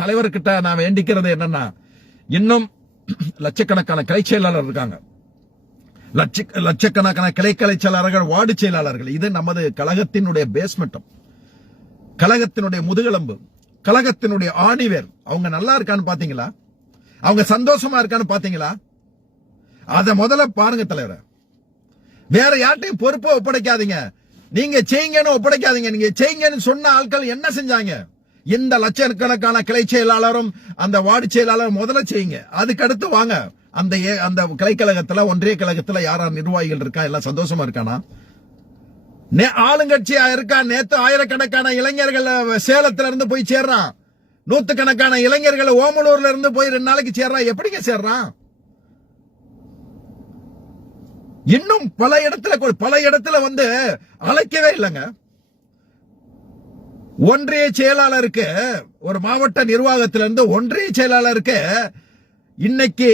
தலைவர்கிட்ட நான் வேண்டிக்கிறது என்னன்னா, இன்னும் லட்சக்கணக்கான கிளை செயலாளர் இருக்காங்க, லட்சக்கணக்கான கிளை செயலாளர்கள், வார்டு செயலாளர்கள். இது நமது கழகத்தினுடைய பேஸ்மெண்டம், கழகத்தினுடைய முதுகெலும்பு, கழகத்தினுடைய ஆணிவேர். அவங்க நல்லா இருக்கான்னு பாத்தீங்களா? அவங்க சந்தோஷமா இருக்கான்னு பாத்தீங்களா? அத முதல்ல பாருங்க தலைவர. வேற யார்ட்டையும் பொறுப்பை ஒப்படைக்காதீங்க. நீங்க செய்யுங்கன்னு ஒப்படைக்காதீங்க. நீங்க செய்யுங்கன்னு சொன்ன ஆட்கள் என்ன செஞ்சாங்க? இந்த லட்சக்கணக்கான கிளை செயலாளரும் அந்த வார்டு செயலாளரும் முதல்ல செய்யுங்க. அதுக்கு அடுத்து வாங்க அந்த கிளை கழகத்துல, ஒன்றிய கழகத்துல யார் நிர்வாகிகள் இருக்கா, எல்லாம் சந்தோஷமா இருக்கானா? ஆளுங்கட்சியா இருக்கா? நேத்து ஆயிரக்கணக்கான இளைஞர்கள் சேலத்துல இருந்து போய் சேர்றான், நூத்துக்கணக்கான இளைஞர்கள் ஓமலூர்ல இருந்து போய் 2 நாளைக்கு சேர்றான். எப்படிங்க சேர்றான்? இன்னும் பல இடத்துல வந்து அழைக்கவே இல்லைங்க. ஒன்றிய செயலாளருக்கு, ஒரு மாவட்ட நிர்வாகத்திலிருந்து ஒன்றிய செயலாளருக்கு இன்னைக்கு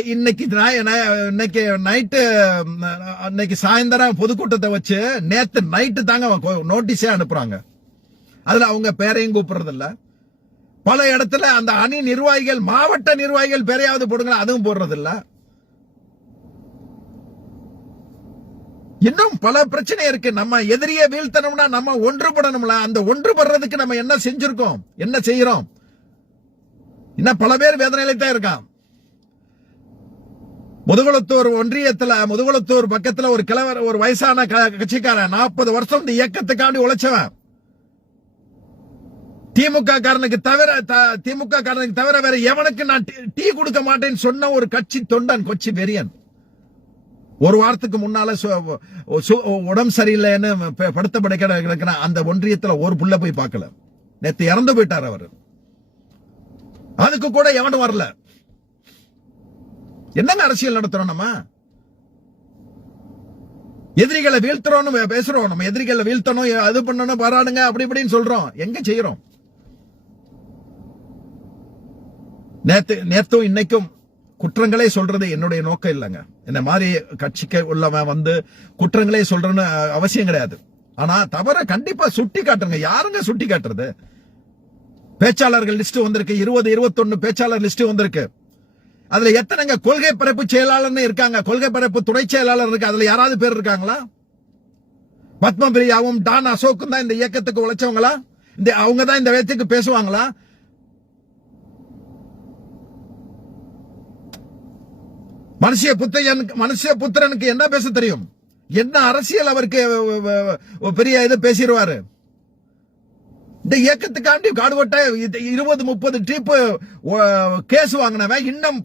சாயந்தரம் பொதுக்கூட்டத்தை வச்சு நேத்து நைட்டு தாங்க நோட்டீஸே அனுப்புறாங்க. அதுல அவங்க பேரையும் கூப்பிடுறது இல்ல. பல இடத்துல அந்த அணி நிர்வாகிகள், மாவட்ட நிர்வாகிகள் பேரையாவது போடுங்க, அதுவும் போடுறது இல்ல. இன்னும் பல பிரச்சனை இருக்கு. நம்ம எதிரியை வீழ்த்தணும்னா நம்ம ஒன்றுபடணும்ல. அந்த ஒன்றுபடுறதுக்கு நம்ம என்ன செஞ்சிருக்கோம், என்ன செய்யறோம்? இன்னும் பல பேர் வேதனையில தான் இருக்கான். முதுகுளத்தூர் ஒன்றியத்துல, முதுகுளத்தூர் பக்கத்துல ஒரு கிழவர், ஒரு வயசான கட்சிக்காரன், 40 வருஷம் இந்த இயக்கத்துக்காண்டி உழைச்சவன். திமுக காரனுக்கு தவிர வேற எவனுக்கு நான் டீ கொடுக்க மாட்டேன்னு சொன்ன ஒரு கட்சி தொண்டன், கொச்சி வெறியன். ஒரு வாரத்துக்கு முன்னால உடம்பு சரியில்லைன்னு படுத்த படுக்கிற அந்த ஒன்றியத்துல ஒரு புள்ள போய் பார்க்கல. நேத்து இறந்து போயிட்டார் அவர். அதுக்கு கூட எவனும் வரல. என்னங்க அரசியல் நடத்துறோம்? நம்ம எதிரிகளை வீழ்த்துறோம் பேசுறோம். நம்ம எதிரிகளை வீழ்த்தணும், அது பண்ணணும், வரானுங்க அப்படி இப்படின்னு சொல்றோம். எங்க செய்யறோம்? நேத்தும் இன்னைக்கும் குற்றங்களே சொல்றது என்னுடைய நோக்கம் இல்லைங்க. இந்த மாதிரி கட்சிக்கு உள்ளவன் வந்து குற்றங்களே சொல்றன்னு அவசியம் கிடையாது. ஆனா தவற கண்டிப்பா சுட்டி காட்டுங்க. யாருங்க சுட்டி காட்டுறது? பேச்சாளர்கள் லிஸ்ட் வந்திருக்கு, 20-21 பேச்சாளர் லிஸ்ட் வந்திருக்கு. அதுல எத்தனைங்க கொள்கை பரப்பு செயலாளர் இருக்காங்க, கொள்கை பரப்பு துணை செயலாளர் இருக்கு. அதுல யாராவது பேர் இருக்காங்களா? பத்மபிரியாவும் டான் அசோக்கும் தான் இந்த இயக்கத்துக்கு உழைச்சவங்களா? அவங்க தான் இந்த வேத்துக்கு பேசுவாங்களா? மனுஷ புத்திரனுக்கு என்ன பேச தெரியும்? என்ன அரசியல் அவருக்கு பெரிய இது பேசிடுவாரு. இந்த இயக்கத்துக்காண்டி காடுவட்ட 20-30 ட்ரிப் கேஸ் வாங்கினவன் இன்னும்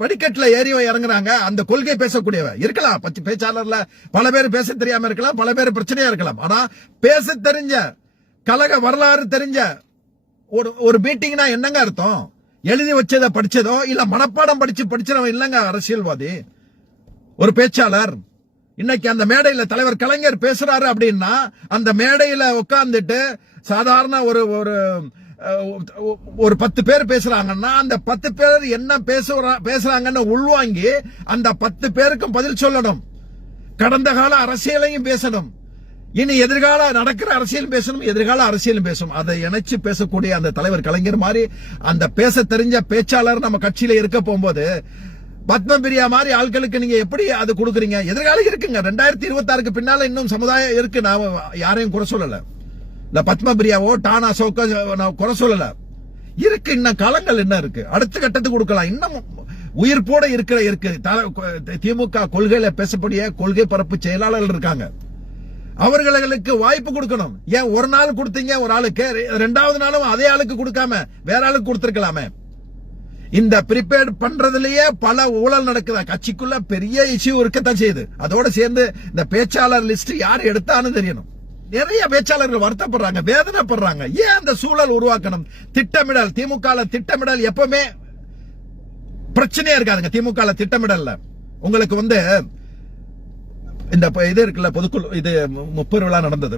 படிக்கட்டுல ஏறி இறங்குறாங்க. அந்த கொள்கை பேசக்கூடியவ இருக்கலாம். பேச்சாளர்ல பல பேர் பேச தெரியாம இருக்கலாம், பல பேர் பிரச்சனையா இருக்கலாம். ஆனா பேச தெரிஞ்ச, கழக வரலாறு தெரிஞ்ச ஒரு மீட்டிங்னா என்னங்க அர்த்தம்? எழுதி வச்சதை படிச்சதோ இல்ல மனப்பாடம் படிச்சவன் இல்லங்க அரசியல்வாதி. ஒரு பேச்சாளர் இன்னைக்கு அந்த மேடையில தலைவர் கலைஞர் பேசுறாரு அப்படின்னா, அந்த மேடையில உட்கார்ந்துட்டு சாதாரண ஒரு 10 பேர் பேசுறாங்கன்னா, அந்த 10 பேர் என்ன பேசுறாங்கன்னு உள்வாங்கி அந்த 10 பேருக்கும் பதில் சொல்லணும். கடந்த கால அரசியலையும் பேசணும், இனி எதிர்கால நடக்கிற அரசியல் பேசணும், எதிர்கால அரசியல் பேசணும். அதை இணைச்சு பேசக்கூடிய அந்த தலைவர் கலைஞர் மாதிரி அந்த பேச தெரிஞ்ச பேச்சாளர் நம்ம கட்சியில இருக்க போகும்போது, பத்மபிரியா மாதிரி ஆட்களுக்கு நீங்க எப்படி அது கொடுக்குறீங்க? எதிர்காலம் இருக்குங்க. 2026க்கு பின்னால இன்னும் சமுதாயம் இருக்கு. நான் யாரையும் குறை சொல்லல. இந்த பத்மபிரியாவோ டானா அசோக்கோ நான் குறை சொல்லல. இருக்கு, இன்னும் காலங்கள் என்ன இருக்கு? அடுத்த கட்டத்துக்கு கொடுக்கலாம். இன்னும் உயிர்ப்போட இருக்கு. திமுக கொள்கையில பேசக்கூடிய கொள்கை பரப்பு செயலாளர்கள் இருக்காங்க. அவர்களுக்கு வாய்ப்பு கொடுக்கணும். ஏன் ஒரு நாள் கொடுத்தீங்க ஒரு ஆளுக்கு, 2வது நாளும் அதே ஆளுக்கு கொடுக்காம வேற ஆளுக்கு கொடுத்திருக்கலாமே? இந்த பிரிப்பேர்ட் பண்றதுலயே பல ஊழல் நடக்குதா? கட்சிக்குள்ள பெரிய இஷ்யூ இருக்கத்தான் செய்யுது. அதோட சேர்ந்து இந்த பேச்சாளர் லிஸ்ட் யார் எடுத்தான்னு தெரியணும். நிறைய பேச்சாளர்கள் வருத்தப்படுறாங்க, வேதனைப்படுறாங்க. ஏன் அந்த சூழல் உருவாக்கணும்? திட்டமிடல், திமுக திட்டமிடல் எப்பவுமே பிரச்சனையா இருக்காதுங்க. திமுக திட்டமிடல்ல உங்களுக்கு வந்து இந்த இது இருக்குல்ல, பொதுக்குழு இது 30 விழா நடந்தது.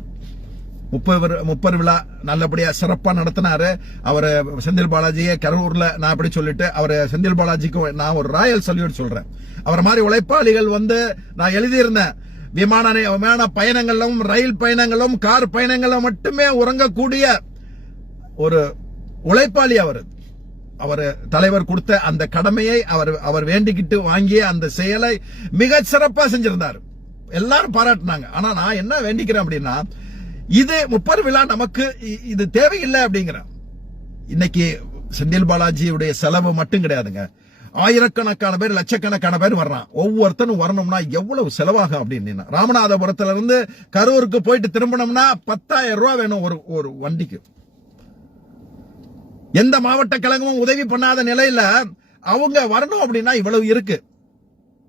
30 விழா நல்லபடியா சிறப்பா நடத்தினாரு அவர் செந்தில் பாலாஜியை கரூர்ல. நான் அப்படி சொல்லிட்டு அவர் செந்தில் பாலாஜிக்கு நான் ஒரு ராயல் சல்யூட் சொல்றேன். அவர் மாதிரி உழைப்பாளிகள் வந்து நான் எழுதியிருந்தேன், விமான பயணங்களும் ரயில் பயணங்களும் கார் பயணங்களும் மட்டுமே உறங்கக்கூடிய ஒரு உழைப்பாளி அவர். அவர் தலைவர் கொடுத்த அந்த கடமையை அவர் வேண்டிக்கிட்டு வாங்கிய அந்த செயலை மிக சிறப்பா செஞ்சிருந்தார். எல்லாரும் பாராட்டினாங்க. ஆனா நான் என்ன வேண்டிக்கிறேன் அப்படின்னா, இது 30 விழா நமக்கு இது தேவையில்லை அப்படிங்கிற. இன்னைக்கு செந்தில் பாலாஜியுடைய செலவு மட்டும் கிடையாதுங்க. ஆயிரக்கணக்கான பேர், லட்சக்கணக்கான பேர் வர்றான். ஒவ்வொருத்தனும் வரணும்னா எவ்வளவு செலவாகும் அப்படின்னு. ராமநாதபுரத்துல இருந்து கரூருக்கு போயிட்டு திரும்பணும்னா 10,000 ரூபாய் வேணும் ஒரு வண்டிக்கு. எந்த மாவட்ட கழகமும் உதவி பண்ணாத நிலையில அவங்க வரணும் அப்படின்னா இவ்வளவு இருக்கு.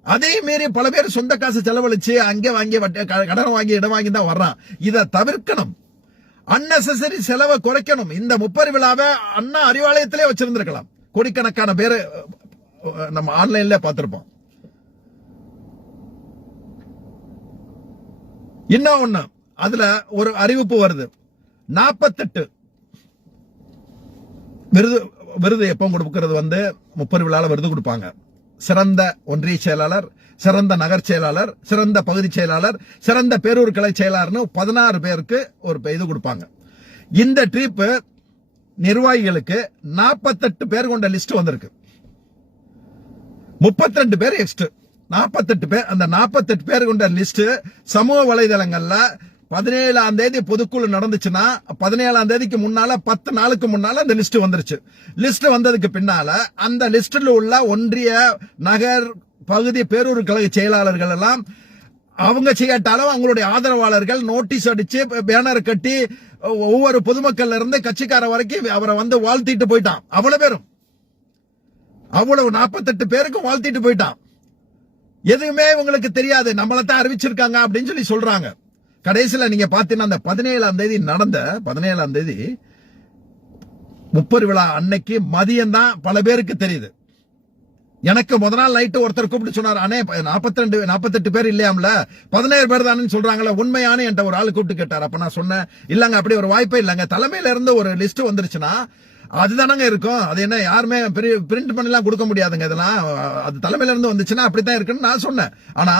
அதே மீறி பல பேர் சொந்த காசு செலவழிச்சு அங்கே வாங்கி கடன் வாங்கி இடம் வாங்கி தான் வர்றான். இதை தவிர்க்கணும். அன்னெசரி செலவை குறைக்கணும். இந்த 30 விழாவை அண்ணா அறிவாலயத்திலே வச்சிருந்திருக்கலாம். கோடிக்கணக்கான பேர் நம்ம ஆன்லைன்ல பார்த்திருப்போம். இன்னும் ஒண்ணு, அதுல ஒரு அறிவிப்பு வருது. 48 விருது எப்ப கொடுக்கிறது 30 விழால விருது கொடுப்பாங்க. சிறந்த ஒன்றிய செயலாளர், சிறந்த நகர் செயலாளர், சிறந்த பகுதி செயலாளர், சிறந்த பேரூர் கிளை செயலாளர்னு 16 பேருக்கு ஒரு இது கொடுப்பாங்க. இந்த ட்ரிப் நிர்வாகிகளுக்கு 48 பேர் கொண்ட லிஸ்ட் வந்திருக்கு. 32 பேர் எக்ஸ்ட்ரா 48 பேர். அந்த 48 பேர் கொண்ட லிஸ்ட் சமூக வலைதளங்கள்ல 17ஆம் தேதி பொதுக்குழு நடந்துச்சுன்னா 17ஆம் தேதிக்கு முன்னால 10 நாளுக்கு முன்னால அந்த லிஸ்ட் வந்துருச்சு. லிஸ்ட் வந்ததுக்கு பின்னால அந்த லிஸ்ட்ல உள்ள ஒன்றிய, நகர், பகுதி, பேரூர் கழக செயலாளர்கள் எல்லாம் அவங்க செய்யாட்டாலும் அவங்களுடைய ஆதரவாளர்கள் நோட்டீஸ் அடிச்சு பேனர் கட்டி ஒவ்வொரு பொதுமக்கள் இருந்து கட்சிக்கார வரைக்கும் அவரை வாழ்த்திட்டு போயிட்டான். அவ்வளவு பேரும், அவ்வளவு 48 பேருக்கும் வாழ்த்திட்டு போயிட்டான். எதுவுமே உங்களுக்கு தெரியாது, நம்மளத்தான் அறிவிச்சிருக்காங்க அப்படின்னு சொல்லி சொல்றாங்க. கடைசியில நீங்க பாத்தீங்கன்னா அந்த 17ஆம் தேதி நடந்த 17ஆம் தேதி 30 விழா அன்னைக்கு மதியம் தான் பல பேருக்கு தெரியுது. எனக்கு முத நாள் நைட்டு ஒருத்தர் கூப்பிட்டு சொன்னார், அண்ணே 48 பேர் இல்லையாம்ல, 17 பேர் தானே சொல்றாங்களே, உண்மையான என்கிட்ட ஒரு ஆள் கூப்பிட்டு கேட்டார். அப்ப நான் சொன்னேன், இல்லங்க அப்படி ஒரு வாய்ப்பே இல்லங்க. தலைமையில இருந்து ஒரு லிஸ்ட் வந்துருச்சுன்னா அதுதானங்க இருக்கும். அது என்ன யாருமே பிரிண்ட் பண்ணலாம் கொடுக்க முடியாதுங்க. இதெல்லாம் அது தலைமையில இருந்து வந்துச்சுன்னா அப்படித்தான் இருக்குன்னு நான் சொன்னேன். ஆனா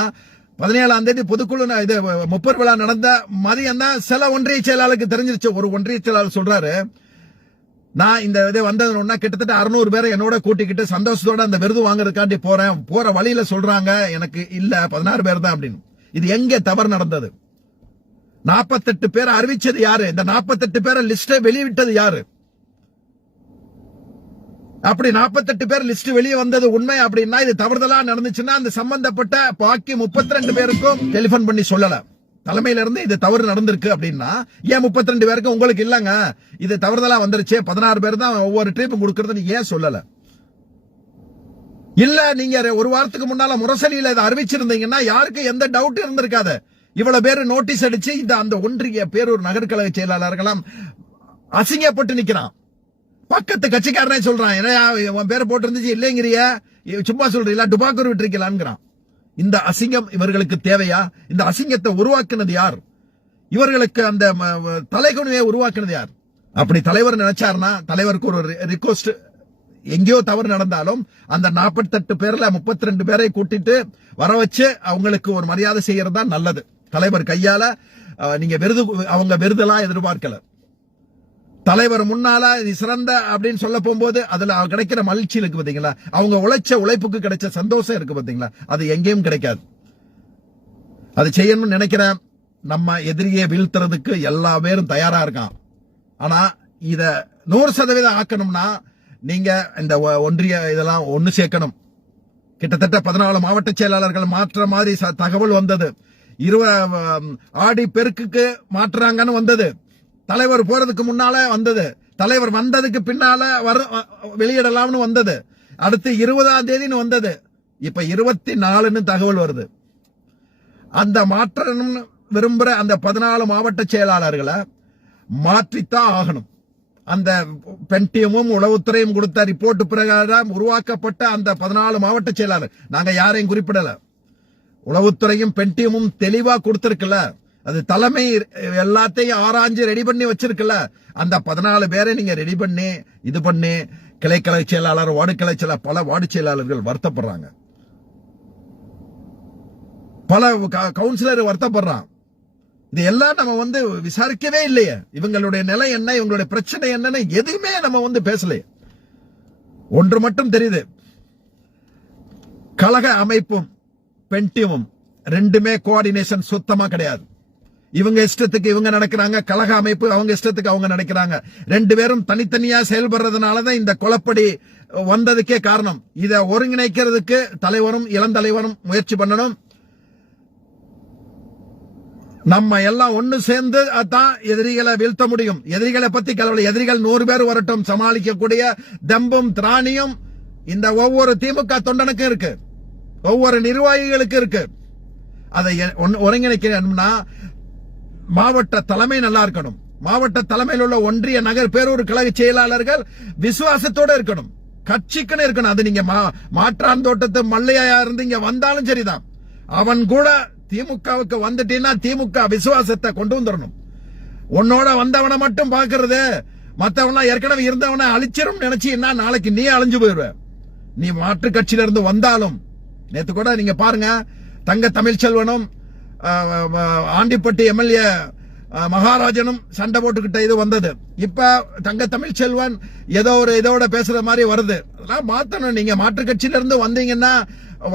17ஆம் தேதி பொதுக்குழு இது 30 விழா நடந்த மதியம் தான் சில ஒன்றிய செயலாளருக்கு தெரிஞ்சிருச்சு. ஒரு ஒன்றிய செயலாளர் சொல்றாரு, நான் இந்த இது வந்ததுன்னா கிட்டத்தட்ட 600 பேரை என்னோட கூட்டிக்கிட்டு சந்தோஷத்தோட அந்த விருது வாங்குறதுக்காண்டி போற வழியில சொல்றாங்க எனக்கு இல்ல 16 பேர் தான் அப்படின்னு. இது எங்க தவறு நடந்தது? 48 பேர் அறிவிச்சது யாரு? இந்த 48 பேரை லிஸ்ட வெளியிட்டது யாரு? அப்படி 48 பேர் லிஸ்ட் வெளியே வந்தது உண்மை அப்படின்னா, இது தவறுதலா நடந்துச்சுன்னா அந்த சம்பந்தப்பட்ட பாக்கி 32 பேருக்கும் டெலிபோன் பண்ணி சொல்லல. தலைமையில இருந்து இது தவறு நடந்திருக்கு அப்படின்னா ஏன் 32 பேருக்கு உங்களுக்கு இல்லங்க, இது தவறுதலா வந்துருச்சு, 16 பேர் தான் ஒவ்வொரு ட்ரிப்பும் கொடுக்கறதுன்னு ஏன் சொல்லல? இல்ல நீங்க ஒரு வாரத்துக்கு முன்னால முரசொலியில இதை அறிவிச்சிருந்தீங்கன்னா யாருக்கு எந்த டவுட் இருந்திருக்காது. இவ்வளவு பேர் நோட்டீஸ் அடிச்சு இந்த அந்த ஒன்றிய பேரூர் நகர்கழக செயலாளர்களாம் அசிங்கப்பட்டு நிக்கிறான். பக்கத்து கட்சிக்காரனே சொல்றான், என்ன பேரை போட்டு இருந்துச்சு இல்லைங்கிறிய, சும்மா சொல்றீங்களா, டுபாக்கூர் விட்டுருக்கலான்ங்கிறான். இந்த அசிங்கம் இவர்களுக்கு தேவையா? இந்த அசிங்கத்தை உருவாக்குனது யார்? இவர்களுக்கு அந்த தலைகுனியை உருவாக்குனது யார்? அப்படி தலைவர் நினைச்சாருன்னா, தலைவருக்கு ஒரு ரிக்வெஸ்ட், எங்கேயோ தவறு நடந்தாலும் அந்த 48 பேர்ல 32 பேரை கூட்டிட்டு வர வச்சு அவங்களுக்கு ஒரு மரியாதை செய்யறது தான் நல்லது. தலைவர் கையால நீங்க அவங்க விருதெல்லாம் எதிர்பார்க்கல. தலைவர் முன்னால இது சிறந்த அப்படின்னு சொல்ல போகும்போது அதுல கிடைக்கிற மகிழ்ச்சி இருக்கு பாத்தீங்களா, அவங்க உழைப்புக்கு கிடைச்ச சந்தோஷம் இருக்கு பாத்தீங்களா, அது எங்கேயும் கிடைக்காது. அது செய்யணும்னு நினைக்கிறேன். நம்ம எதிரியை வீழ்த்துறதுக்கு எல்லா பேரும் தயாரா இருக்கான். ஆனா இத 100% ஆக்கணும்னா நீங்க இந்த ஒன்றிய இதெல்லாம் ஒண்ணு சேர்க்கணும். கிட்டத்தட்ட 14 மாவட்ட செயலாளர்கள் மாற்ற மாதிரி தகவல் வந்தது. 20 ஆடி பெருக்குக்கு மாற்றுறாங்கன்னு வந்தது. தலைவர் போறதுக்கு முன்னால வந்தது. தலைவர் வந்ததுக்கு பின்னால வெளியிடலாம்னு வந்தது. அடுத்து 20ஆம் தேதின்னு வந்தது. இப்ப 24ன்னு தகவல் வருது. அந்த மாற்றணும் விரும்புற அந்த 14 மாவட்ட செயலாளர்களை மாற்றித்தான் ஆகணும். அந்த பென்டியமும் உளவுத்துறையும் கொடுத்த ரிப்போர்ட் பிரகாரம் உருவாக்கப்பட்ட அந்த 14 மாவட்ட செயலாளர், நாங்க யாரையும் குறிப்பிடல, உளவுத்துறையும் பென்டியமும் தெளிவா கொடுத்திருக்கல, அது தலைமை எல்லாத்தையும் ஆராய்ஞ்சு ரெடி பண்ணி வச்சிருக்கல. அந்த 14 பேரை நீங்க ரெடி பண்ணி இது பண்ணி கிளைக்கலை செயலாளர், வார்டு கிளை செயலாளர், பல வார்டு செயலாளர்கள் வருத்தப்படுறாங்க, பல கவுன்சிலர் வருத்தப்படுறான். இது எல்லாம் நம்ம விசாரிக்கவே இல்லையே. இவங்களுடைய நிலை என்ன, இவங்களுடைய பிரச்சனை என்னன்னு எதுவுமே நம்ம பேசலையே. ஒன்று மட்டும் தெரியுது, கழக அமைப்பும் பெண் டீமும் ரெண்டுமே கோஆர்டினேஷன் சுத்தமா கிடையாது. இவங்க இஷ்டத்துக்கு இவங்க நடக்கிறாங்க, கழக அமைப்பு அவங்க இஷ்டத்துக்கு அவங்க நடக்கிறாங்க. ரெண்டு பேரும் தனித்தனியா செயல்படுறதுனாலதான் இந்த குழப்படி வந்ததுக்கே காரணம். இதை ஒருங்கிணைக்கிறதுக்கு தலைவரும் இளந்தலைவரும் முயற்சி பண்ணணும். நம்ம எல்லாம் ஒண்ணு சேர்ந்து தான் எதிரிகளை வீழ்த்த முடியும். எதிரிகளை பத்தி கவலை, எதிரிகள் 100 பேர் வரட்டும், சமாளிக்கக்கூடிய தெம்பும் திராணியும் இந்த ஒவ்வொரு திமுக தொண்டனுக்கும் இருக்கு, ஒவ்வொரு நிர்வாகிகளுக்கு இருக்கு. அதை ஒருங்கிணைக்கணும்னா மாவட்ட தலைமை நல்லா இருக்கணும். மாவட்ட தலைமையில் உள்ள ஒன்றிய நகர் பேரூர் கழக செயலாளர்கள் விசுவாசத்தோட இருக்கணும், கட்சிக்குன்னு இருக்கணும். அது நீங்க மாற்றாந்தோட்டத்து மல்லையா இருந்து இங்க வந்தாலும் சரிதான், அவன் கூட திமுகவுக்கு வந்துட்டீங்கன்னா திமுக விசுவாசத்தை கொண்டு வந்துடணும். உன்னோட வந்தவனை மட்டும் பாக்குறது, மத்தவனா ஏற்கனவே இருந்தவனை அழிச்சிரும் நினைச்சீங்கன்னா நாளைக்கு நீ அழிஞ்சு போயிருவ. நீ மாற்று கட்சியில இருந்து வந்தாலும், நேத்து கூட நீங்க பாருங்க, தங்க தமிழ்ச்செல்வனும் ஆண்டிப்பட்டி எம்எல்ஏ மகாராஜனும் சண்டை போட்டுக்கிட்ட இது வந்தது. இப்ப தங்க தமிழ்ச்செல்வன் ஏதோ ஒரு இதோட பேசுற மாதிரி வருது. அதெல்லாம் மாத்தணும். நீங்க மாற்று கட்சியில இருந்து வந்தீங்கன்னா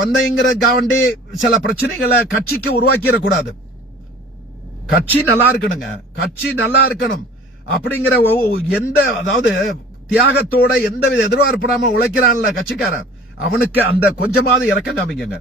வந்தீங்கிறதுக்காண்டி சில பிரச்சனைகளை கட்சிக்கு உருவாக்கிடக்கூடாது. கட்சி நல்லா இருக்கணுங்க, கட்சி நல்லா இருக்கணும் அப்படிங்கிற எந்த, அதாவது தியாகத்தோட எந்தவித எதிர்பார்ப்படாம உழைக்கிறான்ல கட்சிக்காரன், அவனுக்கு அந்த கொஞ்சமாவது இறக்கம் காமிக்கங்க.